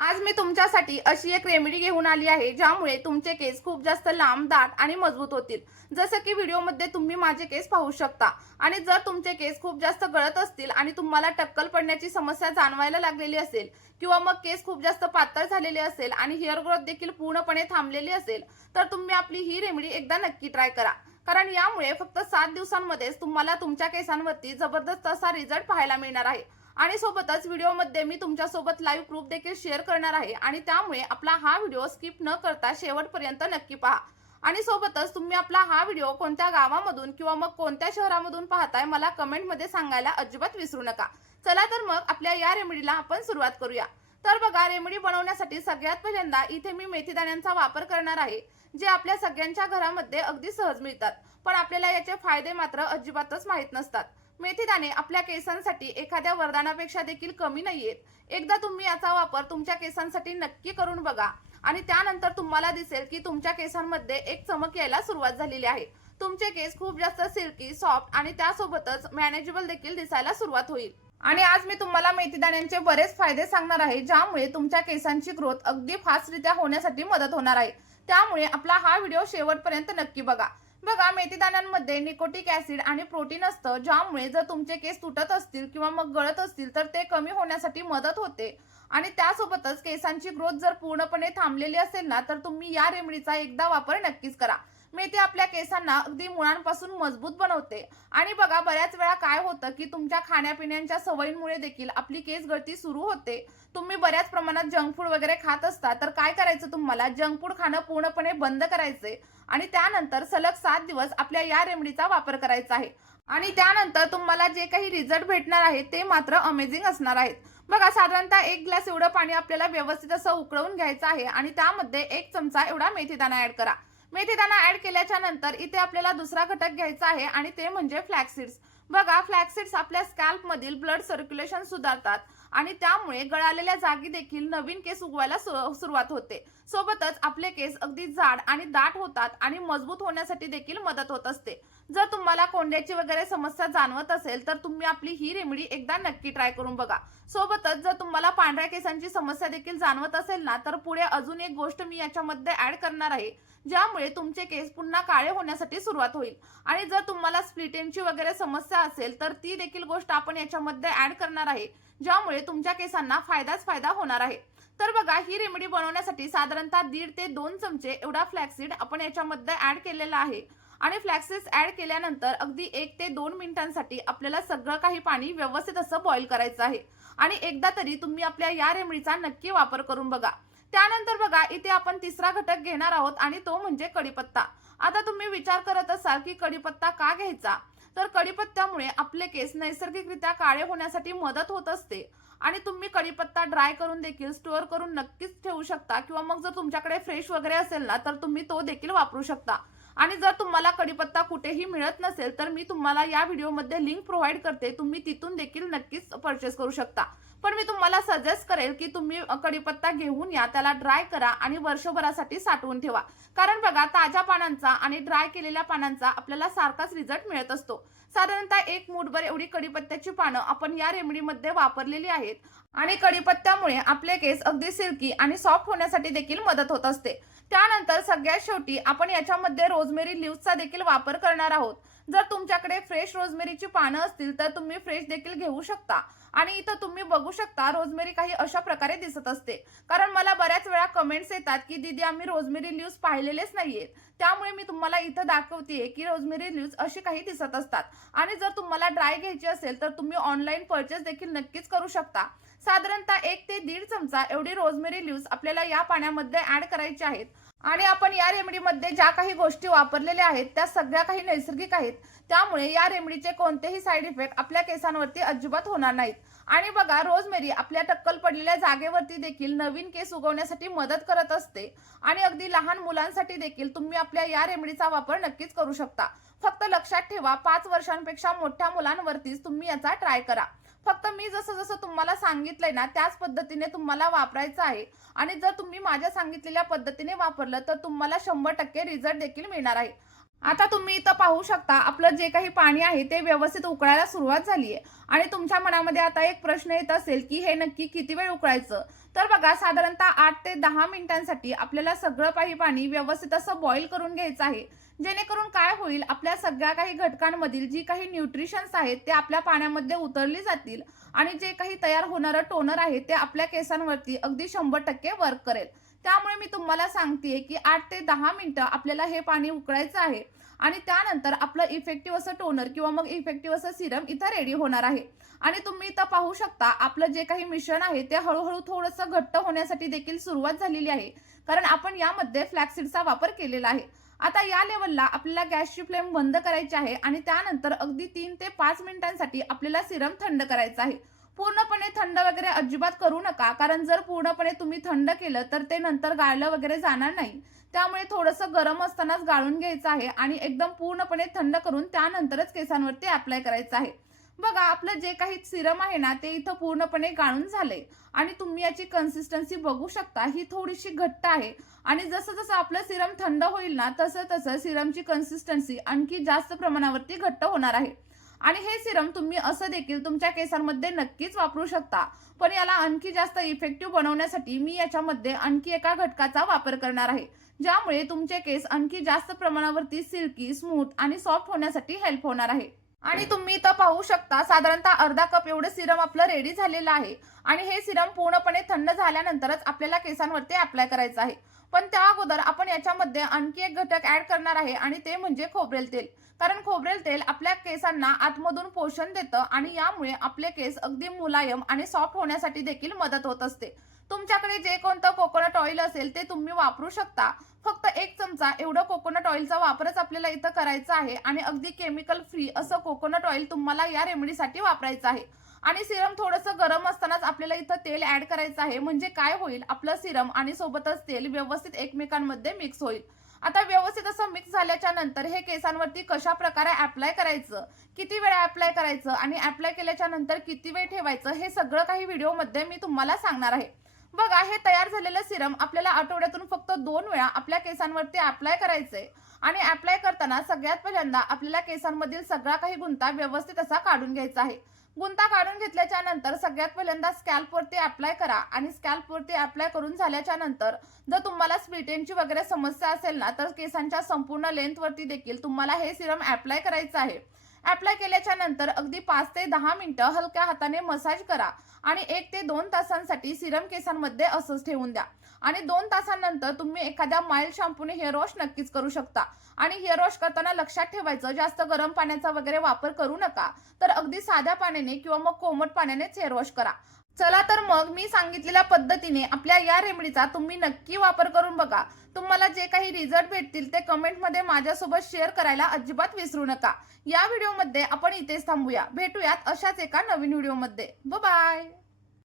आज मी तुमच्यासाठी अशी एक रेमेडी घेऊन आली आहे ज्यामुळे तुमचे केस खूप जास्त लांब, दाट आणि मजबूत होतील। जसं की व्हिडिओमध्ये तुम्ही माझे केस पाहू शकता। आणि जर तुमचे केस खूप जास्त गळत असतील आणि तुम्हाला टक्कल पडण्याची समस्या जाणवायला लागलेली असेल किंवा मग केस खूप जास्त पातळ झालेले असेल आणि हेअर ग्रोथ देखील पूर्णपणे थांबलेली असेल तर तुम्ही आपली ही रेमेडी एकदा नक्की ट्राय करा। कारण यामुळे फक्त 7 दिवसांमध्येच तुम्हाला तुमच्या केसांवरती जबरदस्त असा रिझल्ट पाहायला मिळणार आहे। आणि सोबतच व्हिडिओमध्ये मी तुमच्यासोबत लाईव्ह प्रूफ देखील शेअर करणार आहे आणि त्यामुळे आपला हा व्हिडिओ स्किप न करता शेवटपर्यंत नक्की पहा। आणि सोबतच तुम्ही आपला हा व्हिडिओ कोणत्या गावामधून किंवा मग कोणत्या शहरामधून पाहताय मला कमेंटमध्ये सांगायला अजिबात विसरू नका। चला तर मग आपल्या या रेमेडीला आपण सुरुवात करूया। तर बघा, रेमेडी बनवण्यासाठी सगळ्यात पहिल्यांदा इथे मी मेथीदाण्यांचा वापर करणार आहे, जे आपल्या सगळ्यांच्या घरामध्ये अगदी सहज मिळतात, पण आपल्याला याचे फायदे मात्र अजिबातच माहित नसतात। मेथीदाणे आपल्या केसांसाठी एखाद्या वरदानापेक्षा देखील कमी नाहीयेत। एकदा तुम्ही याचा वापर तुमच्या केसांसाठी नक्की करून बघा आणि त्यानंतर तुम्हाला दिसेल की तुमच्या केसांमध्ये एक चमक यायला सुरुवात झालेली आहे। तुमचे केस खूप जास्त सिल्की, सॉफ्ट आणि त्यासोबतच मॅनेजेबल देखील दिसायला सुरुवात होईल। आणि आज मी तुम्हाला मेथीदाण्यांचे बरेच फायदे सांगणार आहे ज्यामुळे तुमच्या केसांची ग्रोथ अगदी फास्टरित्या होण्यासाठी मदत होणार आहे। त्यामुळे आपला हा व्हिडिओ शेवटपर्यंत नक्की बघा। बघा, मेथीदाण्यांमध्ये निकोटिक ऍसिड आणि प्रोटीन असतं, ज्यामुळे जर तुमचे केस तुटत असतील किंवा मग गळत असतील तर ते कमी होण्यासाठी मदत होते। आणि त्यासोबतच केसांची ग्रोथ जर पूर्णपणे थांबलेली असेल ना तर तुम्ही या रेमेडीचा एकदा वापर नक्कीच करा। मेथी आपल्या केसांना अगदी मुळांपासून मजबूत बनवते। आणि बघा, बऱ्याच वेळा काय होतं की तुमच्या खाण्यापिण्याच्या सवयींमुळे देखील आपली केस गळती सुरू होते। तुम्ही बऱ्याच प्रमाणात जंक फूड वगैरे खात असता, तर काय करायचं, तुम्हाला जंक फूड खाणं पूर्णपणे बंद करायचंय आणि त्यानंतर सलग 7 दिवस आपल्या या रेमेडीचा वापर करायचा आहे। आणि त्यानंतर तुम्हाला जे काही रिझल्ट भेटणार आहे ते मात्र अमेझिंग असणार आहेत। बघा, साधारणतः 1 ग्लास एवढं पाणी आपल्याला व्यवस्थित असं उकळवून घ्यायचं आहे आणि त्यामध्ये 1 चमचा एवढा मेथीदाणा ऍड करा। मेथीदाणा ऍड केल्याच्या नंतर इथे आपल्याला दुसरा घटक घ्यायचा आहे आणि ते म्हणजे फ्लॅक्स. बघा, फ्लॅक्स आपल्या स्कॅल्प मधील ब्लड सर्क्युलेशन सुधारतात आणि त्यामुळे गळालेल्या जागी देखील नवीन केस उगवायला सुरुवात होते। सोबतच आपले केस अगदी जाड आणि दाट होतात आणि मजबूत होण्यासाठी देखील मदत होत असते। जर तुम्हाला कोंड्याची वगैरे समस्या जाणवत असेल तर तुम्ही आपली ही रेमेडी एकदा नक्की ट्राय करून बघा। सोबतच जर तुम्हाला पांढऱ्या केसांची समस्या देखील जाणवत असेल ना तर पुढे अजून एक गोष्ट मी याच्यामध्ये ऍड करणार आहे, ज्यामुळे तुमचे केस पुन्हा काळे होण्यासाठी सुरुवात होईल। आणि जर तुम्हाला स्प्लिट एंडची वगैरे समस्या असेल तर ती देखील गोष्ट आपण याच्यामध्ये ऍड करणार आहे, ज्यामुळे तुमच्या केसांना फायदाच फायदा होणार आहे। तर बघा, ही रेमेडी बनवण्यासाठी साधारणतः 1.5 ते 2 चमचे एवढा फ्लॅक्सीड आपण याच्यामध्ये ऍड केलेला आहे। आणि फ्लॅक्सीड ऍड केल्यानंतर अगदी 1 ते 2 मिनिटांसाठी आपल्याला सगळं काही पाणी व्यवस्थित असं बॉईल करायचं आहे। आणि एकदा तरी तुम्ही आपल्या या रेमेडीचा नक्की वापर करून बघा। त्यानंतर बघा, इथे आपण तिसरा घटक घेणार आहोत आणि तो म्हणजे कढीपत्ता। आता तुम्ही विचार करत असाल की कढीपत्ता का घ्यायचा, तर कढीपत्त्यामुळे आपले केस नैसर्गिकरित्या काळे होण्यासाठी मदत होत असते। आणि तुम्ही कढीपत्ता ड्राय करून देखील स्टोअर करून नक्कीच ठेवू शकता किंवा मग जर तुमच्याकडे फ्रेश वगैरे असेल ना तर तुम्ही तो देखील वापरू शकता। आणि जर तुम्हाला कढीपत्ता कुठेही मिळत नसेल तर मी तुम्हाला या व्हिडिओमध्ये लिंक प्रोव्हाइड करते, तुम्ही तिथून देखील नक्कीच परचेस करू शकता। पण मी तुम्हाला सजेस्ट करेल की तुम्ही कढीपत्ता घेऊन या, त्याला ड्राय करा आणि वर्षभरासाठी साठवून ठेवा। कारण बघा, ताज्या पानांचा आणि ड्राय केलेल्या पानांचा आपल्याला सारखाच रिझल्ट मिळत असतो। साधारणतः 1 मूठभर एवढी कढीपत्त्याची पानं आपण या रेमेडीमध्ये वापरलेली आहेत। आणि कढीपत्त्यामुळे आपले केस अगदी सिल्की आणि सॉफ्ट होण्यासाठी देखील मदत होत असते। त्यानंतर सगळ्यात शेवटी आपण याच्यामध्ये रोजमेरी लीव्हचा देखील वापर करणार आहोत। जर तुमच्याकडे फ्रेश रोजमेरीची पानं असतील तर तुम्ही फ्रेश देखील घेऊ शकता। आणि इथं तुम्ही बघू शकता रोजमेरी काही अशा प्रकारे दिसत असते। कारण मला बऱ्याच वेळा कमेंट्स येतात की दीदी, आम्ही रोजमेरी लीव्स पाहिलेलेच नाहीयेत, त्यामुळे मी तुम्हाला इथं दाखवतेय की रोजमेरी लीव्स अशी काही दिसत असतात। आणि जर तुम्हाला ड्राय घ्यायची असेल तर तुम्ही ऑनलाईन परचेस देखील नक्कीच करू शकता। साधारणतः 1 ते 1.5 चमचा एवढी रोजमेरी लीव्स आपल्याला या पाण्यामध्ये ऍड करायची आहेत। आणि आपण या रेमेडीमध्ये ज्या काही गोष्टी वापरलेल्या आहेत त्या सगळ्या काही नैसर्गिक आहेत, त्यामुळे या रेमेडीचे कोणतेही साईड इफेक्ट आपल्या केसांवरती अजिबात होणार नाहीत। आणि बघा, रोजमेरी आपल्या टक्कल पडलेल्या जागेवरती देखील नवीन केस उगवण्यासाठी मदत करत असते। आणि अगदी लहान मुलांसाठी देखील तुम्ही आपल्या या रेमेडीचा वापर नक्कीच करू शकता। फक्त लक्षात ठेवा, 5 वर्षांपेक्षा मोठ्या मुलांवरतीच तुम्ही याचा ट्राय करा। फक्त मी जसं जसं तुम्हाला सांगितलंय ना त्याच पद्धतीने तुम्हाला वापरायचं आहे। आणि जर तुम्ही माझ्या सांगितलेल्या पद्धतीने वापरलं तर तुम्हाला 100% रिझल्ट देखील मिळणार आहे। आता तुम्ही इथं पाहू शकता आपलं जे काही पाणी आहे ते व्यवस्थित उकळायला सुरुवात झाली आहे आणि तुमच्या मनामध्ये आता एक प्रश्न येत असेल की हे नक्की किती वेळ उकळायचं. तर बघा, साधारणतः 8 ते 10 मिनिटांसाठी आपल्याला सगळं काही पाणी व्यवस्थित असं बॉईल करून घ्यायचं आहे. जेणेकरून काय होईल, आपल्या सगळ्या काही घटकांमधील जी काही न्यूट्रिशन्स आहेत ते आपल्या पाण्यामध्ये उतरली जातील आणि जे काही तयार होणारं टोनर आहे ते आपल्या केसांवरती अगदी 100% वर्क करेल. त्यामुळे मी तुम्हाला सांगतेय की 8 ते 10 मिनिटं आपल्याला हे पाणी उकळायचं आहे आणि त्यानंतर आपलं इफेक्टिव्ह असं टोनर किंवा मग इफेक्टिव्ह असं सिरम इथं रेडी होणार आहे. आणि तुम्ही इथं पाहू शकता आपलं जे काही मिश्रण आहे ते हळूहळू थोडंसं घट्ट होण्यासाठी देखील सुरुवात झालेली आहे, कारण आपण यामध्ये फ्लॅक्सीडचा वापर केलेला आहे. आता या लेवलला आपल्याला गॅसची फ्लेम बंद करायची आहे आणि त्यानंतर अगदी 3 ते 5 मिनिटांसाठी आपल्याला सिरम थंड करायचा आहे. पूर्णपणे थंड वगैरे अजिबात करू नका, कारण जर पूर्णपणे तुम्ही थंड केलं तर ते नंतर गाळलं वगैरे जाणार नाही. त्यामुळे थोडंसं गरम असतानाच गाळून घ्यायचं आहे आणि एकदम पूर्णपणे थंड करून त्यानंतरच केसांवरती अप्लाय करायचं आहे. बघा, आपलं जे काही सिरम आहे ना ते इथं पूर्णपणे गाळून झालंय आणि तुम्ही याची कन्सिस्टन्सी बघू शकता, ही थोडीशी घट्ट आहे. आणि जसं जसं आपलं सिरम थंड होईल ना तसं तसं सिरमची कन्सिस्टन्सी आणखी जास्त प्रमाणावरती घट्ट होणार आहे. आणि हे सिरम तुम्ही असं देखील तुमच्या केसांमध्ये नक्कीच वापरू शकता, पण याला आणखी जास्त इफेक्टिव्ह बनवण्यासाठी मी याच्यामध्ये आणखी एका घटकाचा वापर करणार आहे, ज्यामुळे तुमचे केस आणखी जास्त प्रमाणावरती सिल्की, स्मूथ आणि सॉफ्ट होण्यासाठी हेल्प होणार आहे. आणि तुम्ही इथं पाहू शकता साधारणतः अर्धा कप एवढं सिरम आपलं रेडी झालेलं आहे आणि हे सिरम पूर्णपणे थंड झाल्यानंतरच आपल्याला केसांवरती अप्लाय करायचं आहे. पण त्या अगोदर आपण याच्यामध्ये आणखी एक घटक ऍड करणार आहे आणि ते म्हणजे खोबरेल तेल. कारण खोबरेल तेल आपल्या केसांना आतमधून पोषण देतं आणि यामुळे आपले केस अगदी मुलायम आणि सॉफ्ट होण्यासाठी देखील मदत होत असते. तुमच्याकडे जे कोणतं कोकोनट ऑइल असेल ते तुम्ही वापरू शकता. फक्त 1 चमचा एवढं कोकोनट ऑइलचा वापरच आपल्याला इथं करायचा आहे आणि अगदी केमिकल फ्री असं कोकोनट ऑइल तुम्हाला या रेमेडीसाठी वापरायचं आहे. आणि सिरम थोडंसं गरम असतानाच आपल्याला इथं तेल ऍड करायचं आहे, म्हणजे काय होईल, आपलं सिरम आणि सोबतच तेल व्यवस्थित एकमेकांमध्ये मिक्स होईल. आता व्यवस्थित असं मिक्स झाल्याच्या नंतर हे केसांवरती कशा प्रकारे अप्लाय करायचं, किती वेळा अप्लाय करायचं आणि अप्लाय केल्याच्या नंतर किती वेळ ठेवायचं, हे सगळं काही व्हिडिओमध्ये मी तुम्हाला सांगणार आहे. बघा, हे तयार झालेलं सिरम आपल्याला आठवड्यातून फक्त 2 वेळा आपल्या केसांवरती अप्लाय करायचंय आणि अप्लाय करताना सगळ्यात पहिल्यांदा आपल्याला केसांमधील सगळा काही गुंता व्यवस्थित असा काढून घ्यायचा आहे. गुंता काढून घेतल्याच्या नंतर सगळ्यात पहिल्यांदा स्कॅल्पवरती अप्लाय करा आणि स्कॅल्पवरती अप्लाय करून झाल्याच्या नंतर जर तुम्हाला स्प्लिट एंडची वगैरे समस्या असेल ना तर केसांच्या संपूर्ण लेंथवरती देखील तुम्हाला हे सिरम अप्लाय करायचं आहे. अप्लाय केल्याच्या नंतर अगदी 5 ते 10 मिनिटं हलक्या हाताने मसाज करा आणि 1 ते 2 तासांसाठी सिरम केसांमध्ये असंच ठेवून द्या. आणि 2 तासांनंतर तुम्ही एखाद्या माइल्ड शॅम्पूने हेअर वॉश नक्कीच करू शकता. आणि हेअर वॉश करताना लक्षात ठेवायचं, जास्त गरम पाण्याचा वगैरे वापर करू नका, तर अगदी साध्या पाण्याने किंवा मग कोमट पाण्यानेच हेअर वॉश करा. चला तर मग मी सांगितलेल्या पद्धतीने आपल्या या रेमेडीचा तुम्ही नक्की वापर करून बघा. तुम्हाला जे काही रिझल्ट भेटतील ते कमेंटमध्ये माझ्यासोबत शेअर करायला अजिबात विसरू नका. या व्हिडिओमध्ये आपण इथेच थांबूया. भेटूयात अशाच एका नवीन व्हिडिओमध्ये. Bye bye.